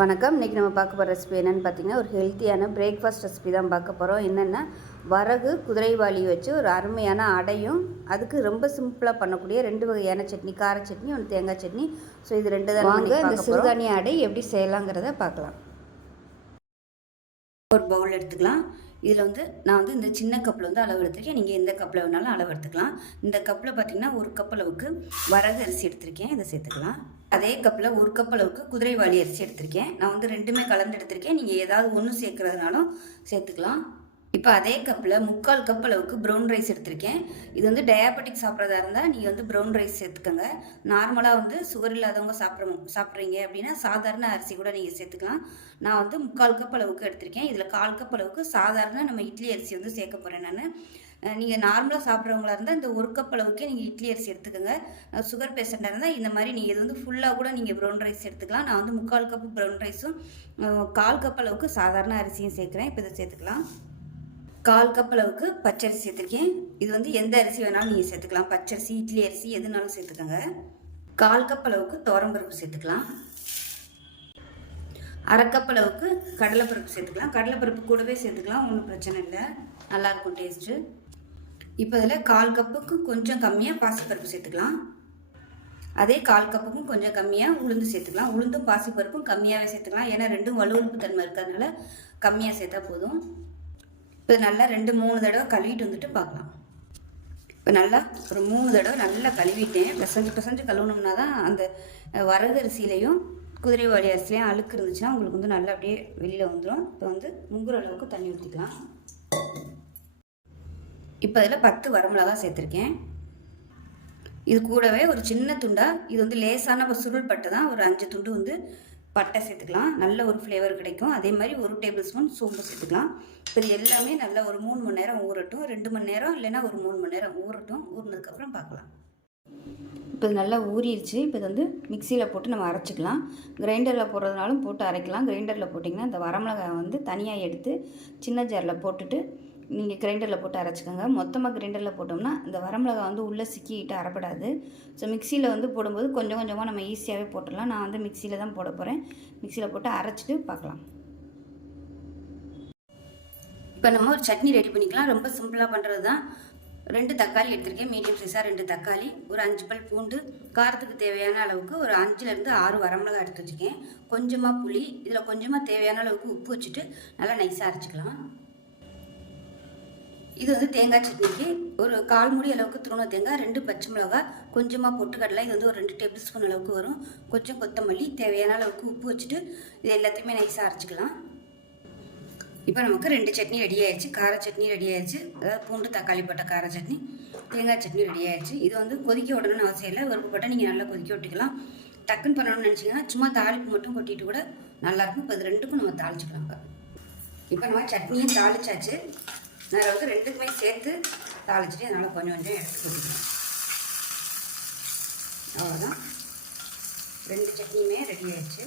வணக்கம். இன்றைக்கி நம்ம பார்க்க போகிற ரெசிபி என்னென்னு பார்த்தீங்கன்னா, ஒரு ஹெல்த்தியான பிரேக்ஃபாஸ்ட் ரெசிபி தான் பார்க்க போகிறோம். என்னென்னா, வரகு குதிரைவாலி வச்சு ஒரு அருமையான அடையும், அதுக்கு ரொம்ப சிம்பிளாக பண்ணக்கூடிய 2 வகையான சட்னி, கார சட்னி, ஒன்று தேங்காய் சட்னி. ஸோ இது 2 தான் வாங்க இந்த சிறுதானிய அடை எப்படி செய்யலாங்கிறத பார்க்கலாம். ஒரு பவுல் எடுத்துக்கலாம். இதில் நான் இந்த சின்ன கப்பில் அளவு எடுத்திருக்கேன். நீங்கள் எந்த கப்பில் வேணாலும் அளவு எடுத்துக்கலாம். இந்த கப்பில் பார்த்திங்கன்னா 1 கப் அளவுக்கு வரகு அரிசி எடுத்திருக்கேன். இதை சேர்த்துக்கலாம். அதே கப்பில் 1 கப் அளவுக்கு குதிரைவாலி அரிசி எடுத்திருக்கேன். நான் 2மே கலந்து எடுத்திருக்கேன். நீங்கள் ஏதாவது ஒன்று சேர்க்குறதுனாலும் சேர்த்துக்கலாம். இப்போ அதே கப்பில் 3/4 கப் அளவுக்கு ப்ரௌன் ரைஸ் எடுத்திருக்கேன். இது டயாபெட்டிக் சாப்பிட்றதா இருந்தால் நீங்கள் ப்ரௌன் ரைஸ் சேர்த்துக்கோங்க. நார்மலாக சுகர் இல்லாதவங்க சாப்பிட்றீங்க அப்படின்னா சாதாரண அரிசி கூட நீங்கள் சேர்த்துக்கலாம். நான் 3/4 கப் அளவுக்கு எடுத்திருக்கேன். இதில் 1/4 கப் அளவுக்கு சாதாரண நம்ம இட்லி அரிசி சேர்க்க போகிறேன் நான். நீங்கள் நார்மலாக சாப்பிட்றவங்களா இருந்தால் இந்த 1 கப் அளவுக்கே நீங்கள் இட்லி அரிசி எடுத்துக்கோங்க. சுகர் பேஷண்ட்டாக இருந்தால் இந்த மாதிரி நீங்கள் இது ஃபுல்லாக கூட நீங்கள் ப்ரௌன் ரைஸ் எடுத்துக்கலாம். நான் 3/4 கப்பு ப்ரௌன் ரைஸும் 1/4 கப் அளவுக்கு சாதாரண அரிசியும் சேர்க்குறேன். இப்போ இதை சேர்த்துக்கலாம். 1/4 கப் அளவுக்கு பச்சரிசி சேர்த்துருக்கேன். இது எந்த அரிசி வேணாலும் நீங்கள் சேர்த்துக்கலாம். பச்சரிசி, இட்லி அரிசி எதுனாலும் சேர்த்துக்கோங்க. 1/4 கப் அளவுக்கு துவரம்பருப்பு சேர்த்துக்கலாம். 1/2 கப் அளவுக்கு கடலைப்பருப்பு சேர்த்துக்கலாம். கடலைப்பருப்பு கூடவே சேர்த்துக்கலாம், ஒன்றும் பிரச்சனை இல்லை, நல்லாயிருக்கும் டேஸ்ட்டு. இப்போ இதில் 1/4 கப்புக்கு கொஞ்சம் கம்மியாக பாசிப்பருப்பு சேர்த்துக்கலாம். அதே 1/4 கப்புக்கும் கொஞ்சம் கம்மியாக உளுந்து சேர்த்துக்கலாம். உளுந்தும் பாசிப்பருப்பும் கம்மியாகவே சேர்த்துக்கலாம். ஏன்னா ரெண்டும் வலுவழுப்பு தன்மை இருக்கிறதுனால கம்மியாக சேர்த்தா போதும். இப்போ நல்லா 2-3 தடவை கழுவிட்டு பார்க்கலாம். இப்போ நல்லா ஒரு 3 தடவை நல்லா கழுவிட்டேன். பிசைஞ்சு கழுவுனோம்னா தான் அந்த வரகு அரிசியிலையும் குதிரைவாலி அரிசிலையும் அழுக்கு இருந்துச்சுன்னா உங்களுக்கு நல்லா அப்படியே வெளியில் வந்துடும். இப்போ முங்குற அளவுக்கு தண்ணி ஊற்றிக்கலாம். இப்போ அதில் 10 வரமிளகா சேர்த்துருக்கேன். இது கூடவே ஒரு சின்ன துண்டாக இது லேசான சுருள் பட்டை தான், ஒரு 5 துண்டு பட்டை சேர்த்துக்கலாம். நல்ல ஒரு ஃப்ளேவர் கிடைக்கும். அதே மாதிரி 1 டேபிள் ஸ்பூன் சோம்பு சேர்த்துக்கலாம். இப்போ இது எல்லாமே நல்லா ஒரு 3 மணி நேரம் ஊறட்டும். 2 மணி நேரம் இல்லைன்னா ஒரு 3 மணி நேரம் ஊறட்டும். ஊறினதுக்கப்புறம் பார்க்கலாம். இப்போ இது நல்லா ஊறிடுச்சு. இப்போ இது மிக்சியில் போட்டு நம்ம அரைச்சிக்கலாம். கிரைண்டரில் போடுறதுனாலும் போட்டு அரைக்கலாம். கிரைண்டரில் போட்டிங்கன்னா இந்த வரமிளகாய் தனியாக எடுத்து சின்ன ஜாரில் போட்டுட்டு நீங்கள் கிரைண்டரில் போட்டு அரைச்சிக்கோங்க. மொத்தமாக கிரைண்டரில் போட்டோம்னா இந்த வரமிளகா உள்ளே சிக்கிட்டு அரைப்படாது. ஸோ மிக்சியில் போடும்போது கொஞ்சம் கொஞ்சமாக நம்ம ஈஸியாகவே போட்டுடலாம். நான் மிக்சியில் தான் போட போகிறேன். மிக்சியில் போட்டு அரைச்சிட்டு பார்க்கலாம். இப்போ நம்ம ஒரு சட்னி ரெடி பண்ணிக்கலாம். ரொம்ப சிம்பிளாக பண்ணுறது தான். 2 தக்காளி எடுத்திருக்கேன், மீடியம் சைஸாக 2 தக்காளி, ஒரு 5 பல் பூண்டு, காரத்துக்கு தேவையான அளவுக்கு ஒரு 5லேருந்து 6 வரமிளகா எடுத்து வச்சுருக்கேன். கொஞ்சமாக புளி, இதில் கொஞ்சமாக தேவையான அளவுக்கு உப்பு வச்சுட்டு நல்லா நைஸாக அரைச்சிக்கலாம். இது தேங்காய் சட்னிக்கு ஒரு 1/4 மூடி அளவுக்கு துருவன தேங்காய், 2 பச்சை மிளகாய், கொஞ்சமாக பொட்டுக்கடலை, இது ஒரு 2 டேபிள் ஸ்பூன் அளவுக்கு வரும், கொஞ்சம் கொத்தமல்லி, தேவையான அளவுக்கு உப்பு வச்சுட்டு இது எல்லாத்தையுமே நைஸாக அரைச்சிக்கலாம். இப்போ நமக்கு 2 சட்னி ரெடி ஆயிடுச்சு. கார சட்னி ரெடி ஆயிடுச்சு, அதாவது பூண்டு தக்காளி போட்ட கார சட்னி, தேங்காய் சட்னி ரெடி ஆயிடுச்சு. இது கொதிக்க விடணும்னு அவசியம் இல்லை. விருப்பப்பட்ட நீங்கள் நல்லா கொதிக்க விட்டுக்கலாம். டக்குன்னு பண்ணணும்னு நினச்சிங்கன்னா சும்மா தாளிப்பு மட்டும் கொட்டிட்டு கூட நல்லாயிருக்கும். இப்போ இது 2க்கும் நம்ம தாளிச்சிக்கலாம். இப்போ நம்ம சட்னியும் தாளிச்சாச்சு. நான் 2க்குமே சேர்த்து தாளிச்சிட்டு அதனால் கொஞ்சம் கொஞ்சம் எடுத்து கொட்டிக்கலாம். அவ்வளோதான், 2 சட்னியுமே ரெடி ஆயிடுச்சு.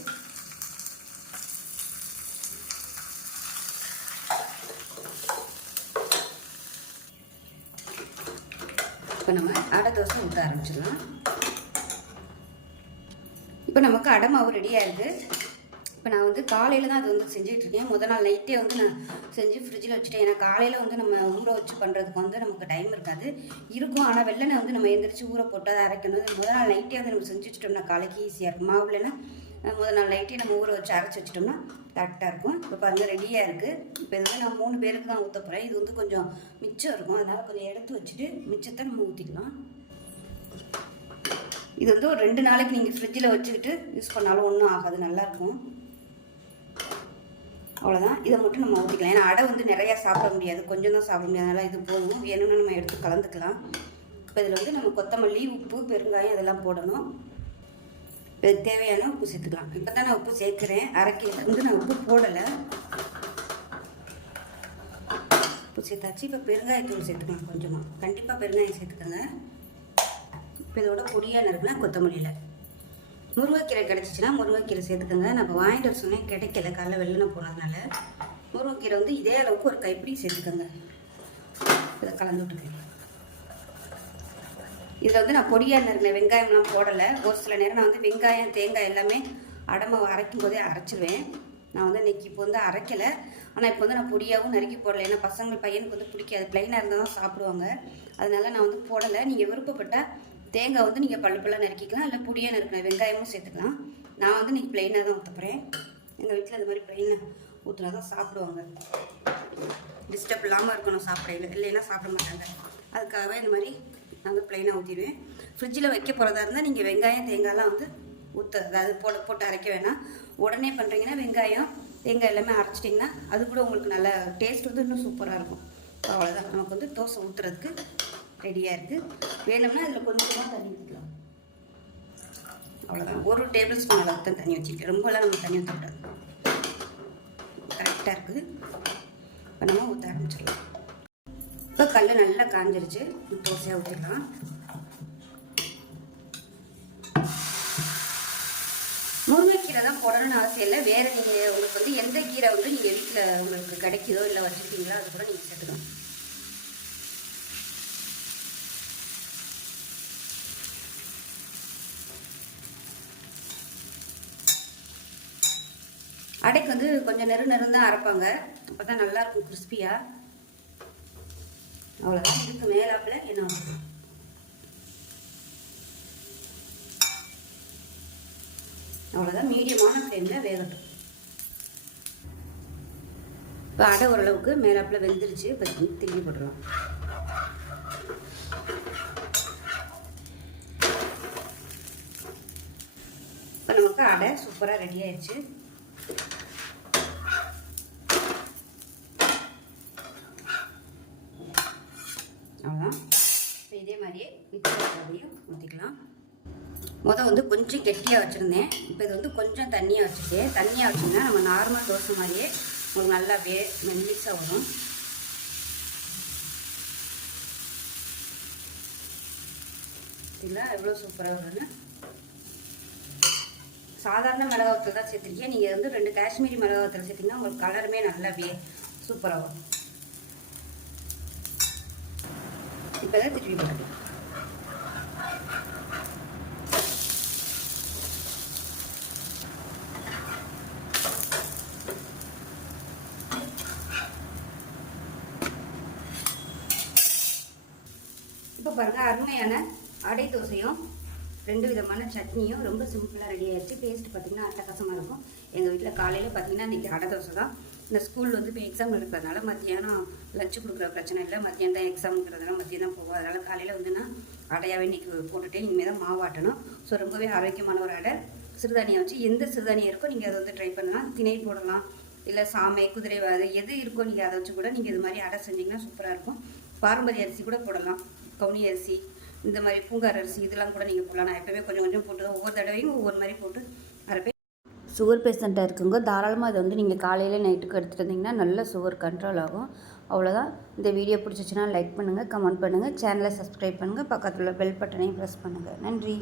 இப்போ நம்ம அடை தோசை ஊற்ற ஆரம்பிச்சிடலாம். இப்போ நமக்கு அடை மாவு ரெடியாக இருக்குது. இப்போ நான் காலையில் தான் அது செஞ்சிட்ருக்கேன். முதல் நாள் நைட்டே நான் செஞ்சு ஃப்ரிட்ஜில் வச்சுட்டேன். ஏன்னா காலையில் நம்ம ஊற வச்சு பண்ணுறதுக்கு நமக்கு டைம் இருக்காது இருக்கும். ஆனால் வெள்ளனை நம்ம எந்திரிச்சு ஊற போட்டு அதை அரைக்கணும். முதல் நாள் நைட்டே நம்ம செஞ்சு வச்சுட்டோம்னா காலைக்கு ஈஸியாக இருக்கும். மாவு இல்லைன்னா முதல் நாள் நைட்டே நம்ம ஊற வச்சு அரைச்சி வச்சிட்டோம்னா கரெக்டாக இருக்கும். இப்போ பாருங்கள் ரெடியாக இருக்குது. இப்போ நான் 3 பேருக்கு தான் ஊற்ற போகிறேன். இது கொஞ்சம் மிச்சம் இருக்கும், அதனால் கொஞ்சம் எடுத்து வச்சுட்டு மிச்சத்தை நம்ம ஊற்றிக்கலாம். இது ஒரு 2 நாளைக்கு நீங்கள் ஃப்ரிட்ஜில் வச்சுக்கிட்டு யூஸ் பண்ணாலும் ஒன்றும் ஆகாது, நல்லாயிருக்கும். அவ்வளோதான், இதை மட்டும் நம்ம ஊற்றிக்கலாம். ஏன்னா அடை நிறையா சாப்பிட முடியாது, கொஞ்சம் தான் சாப்பிட முடியாது. அதனால் இது போகும், வேணும்னு நம்ம எடுத்து கலந்துக்கலாம். இப்போ இதில் நம்ம கொத்தமல்லி, உப்பு, பெருங்காயம் இதெல்லாம் போடணும். இப்போ தேவையான உப்பு சேர்த்துக்கலாம். இப்போ தான் நான் உப்பு சேர்க்குறேன். அரைக்கிறதுக்கு நான் உப்பு போடலை, உப்பு சேர்த்தாச்சு. இப்போ பெருங்காயத்தூள் சேர்த்துக்கலாம் கொஞ்சமாக. கண்டிப்பாக பெருங்காயம் சேர்த்துக்கோங்க. இப்போ இதோட பொடியாக இருக்குன்னா கொத்தமல்லியில் முருங்கைக்கீரை கிடச்சிச்சின்னா முருங்கைக்கீரை சேர்த்துக்கோங்க. நான் இப்போ வாங்கிட்டு வர சொன்னேன், கிடைக்கல, காலைல வெள்ளனை போனதுனால. முருங்கைக்கீரை இதே அளவுக்கு ஒரு கைப்பிடி சேர்த்துக்கோங்க. இதை கலந்து விட்டுக்கோங்க. இதில் நான் பொடியாக நறுக்கின வெங்காயம்லாம் போடலை. ஒரு சில நேரம் நான் வெங்காயம் தேங்காய் எல்லாமே அடை மாவு அரைக்கும் போதே அரைச்சிருவேன். நான் வந்து இன்றைக்கி இப்போ வந்து அரைக்கலை, ஆனால் இப்போ வந்து நான் பொடியாகவும் நறுக்கி போடலை. ஏன்னா பையனுக்கு வந்து பிடிக்காது, ப்ளைனாக இருந்தால் தான் சாப்பிடுவாங்க. அதனால நான் வந்து போடலை. நீங்கள் விருப்பப்பட்டால் தேங்காய் வந்து நீங்கள் பல்ல நறுக்கிக்கலாம், இல்லை பொடியாக நறுக்கலாம், வெங்காயமும் சேர்த்துக்கலாம். நான் வந்து இன்றைக்கி ப்ளைனாக தான் ஊற்ற போகிறேன். எங்கள் வீட்டில் இந்த மாதிரி ப்ளைனாக ஊற்றினா தான் சாப்பிடுவாங்க. டிஸ்டர்ப் இல்லாமல் இருக்கணும் சாப்பிடையில, இல்லைன்னா சாப்பிட மாட்டாங்க. அதுக்காகவே இந்த மாதிரி நான் வந்து ப்ளைனாக ஊற்றிடுவேன். ஃப்ரிட்ஜில் வைக்க போகிறதா இருந்தால் நீங்கள் வெங்காயம் தேங்காயெலாம் வந்து அதாவது போட்டு அரைக்க வேணாம். உடனே பண்ணுறீங்கன்னா வெங்காயம் தேங்காய் எல்லாமே அரைச்சிட்டிங்கன்னா அது கூட உங்களுக்கு நல்ல டேஸ்ட் வந்து இன்னும் சூப்பராக இருக்கும். அவ்வளோதான், நமக்கு வந்து தோசை ஊற்றுறதுக்கு ரெடியாக இருக்குது. வேணும்னா இதில் கொஞ்சமாக தண்ணி ஊற்றலாம். அவ்வளோதான், 1 டேபிள் ஸ்பூன் அளவுக்கு தான் தண்ணி வச்சுருக்கேன். ரொம்பலாம் நம்ம தண்ணி ஊற்றக்கூடாது, கரெக்டாக இருக்குது. இப்போ நம்ம ஊற்ற ஆரம்பிச்சிடலாம். இப்போ கல் நல்லா காஞ்சிருச்சு, தோசையாக ஊற்றிடலாம். முருங்கைக்கீரை தான் போடணும்னு அவசியம் இல்லை. வேறு நீங்கள் உங்களுக்கு வந்து எந்த கீரை வந்து நீங்கள் வீட்டில் உங்களுக்கு கிடைக்குதோ இல்லை வச்சுருக்கீங்களோ அது கூட நீங்கள் சேர்த்துக்கணும். அடைக்கு வந்து கொஞ்சம் நெருநெருன்னு தான் அரைப்பாங்க, அப்போ தான் நல்லாயிருக்கும் கிறிஸ்பியாக. அவ்வளோதான், இதுக்கு மேலாப்பில் என்ன அவ்வளோதான், மீடியமான ஃப்ளேமில் வேகட்டும். இப்போ அடை ஓரளவுக்கு மேலாப்பில் வெந்துருச்சு. இப்போ திரும்பி போட்டுடலாம். இப்போ நமக்கு அடை சூப்பராக ரெடி ஆயிடுச்சு. அவ்வளோதான். இப்போ இதே மாதிரியே மிச்சத்தையும் ஊற்றிக்கலாம். வந்து கொஞ்சம் கெட்டியாக வச்சுருந்தேன், இப்போ இது வந்து கொஞ்சம் தண்ணியாக வச்சுருக்கேன். தண்ணியாக வச்சிங்கன்னா நம்ம நார்மல் தோசை மாதிரியே உங்களுக்கு நல்லா மெல்லிஸாக வரும். இல்லை எவ்வளோ சூப்பராக வரும்னு. சாதாரண மிளகாத்தூள் தான் சேர்த்துருக்கேன். நீங்கள் வந்து 2 காஷ்மீரி மிளகாத்தூள் சேர்த்திங்கன்னா உங்களுக்கு கலருமே நல்லா சூப்பராக வரும். இப்போ தான் திருப்பி போட்டுக்கலாம். இப்போ பாருங்கள், அருமையான அடை தோசையும் 2 விதமான சட்னியும் ரொம்ப சிம்பிளாக ரெடி ஆகிடுச்சு. டேஸ்ட் பார்த்திங்கன்னா அட்டகாசமாக இருக்கும். எங்கள் வீட்டில் காலையில் பார்த்திங்கன்னா இன்றைக்கி அடை தோசை தான். இந்த ஸ்கூல் வந்து இப்போ எக்ஸாம் இருக்கிறதுனால மத்தியானம் லஞ்சு கொடுக்குற பிரச்சனை இல்லை. மத்தியானம் தான் எக்ஸாமுங்கிறதுனால மத்தியம் தான் போகும். அதனால் காலையில் வந்து நான் அடையாகவே இன்றைக்கி போட்டுட்டு இனிமேல் தான் மாவாட்டணும். ஸோ ரொம்பவே ஆரோக்கியமான ஒரு அடை. சிறுதானியம் வச்சு எந்த சிறுதானியம் இருக்கோ நீங்கள் அதை வந்து ட்ரை பண்ணலாம். திணை போடலாம், இல்லை சாமை, குதிரைவாது எது இருக்கோ நீங்கள் அதை வச்சு கூட நீங்கள் இது மாதிரி அடை செஞ்சிங்கன்னா சூப்பராக இருக்கும். பாரம்பரிய அரிசி கூட போடலாம், கவுனி அரிசி, இந்த மாதிரி பூங்கார் அரிசி இதெல்லாம் கூட நீங்கள் போடலாம். நான் எப்போவே கொஞ்சம் கொஞ்சம் போட்டு தான் ஒவ்வொரு தடவையும் ஒவ்வொரு மாதிரி போட்டு அரைப்பேன். சுகர் பேஷண்ட்டாக இருக்குங்க தாராளமாக அதை வந்து நீங்கள் காலையில் நைட்டுக்கு எடுத்துகிட்டு இருந்தீங்கன்னா நல்ல சுகர் கண்ட்ரோல் ஆகும். அவ்வளோதான். இந்த வீடியோ பிடிச்சிச்சின்னா லைக் பண்ணுங்கள், கமெண்ட் பண்ணுங்கள், சேனலை சப்ஸ்கிரைப் பண்ணுங்கள், பக்கத்தில் பெல் பட்டனையும் ப்ரெஸ் பண்ணுங்கள். நன்றி.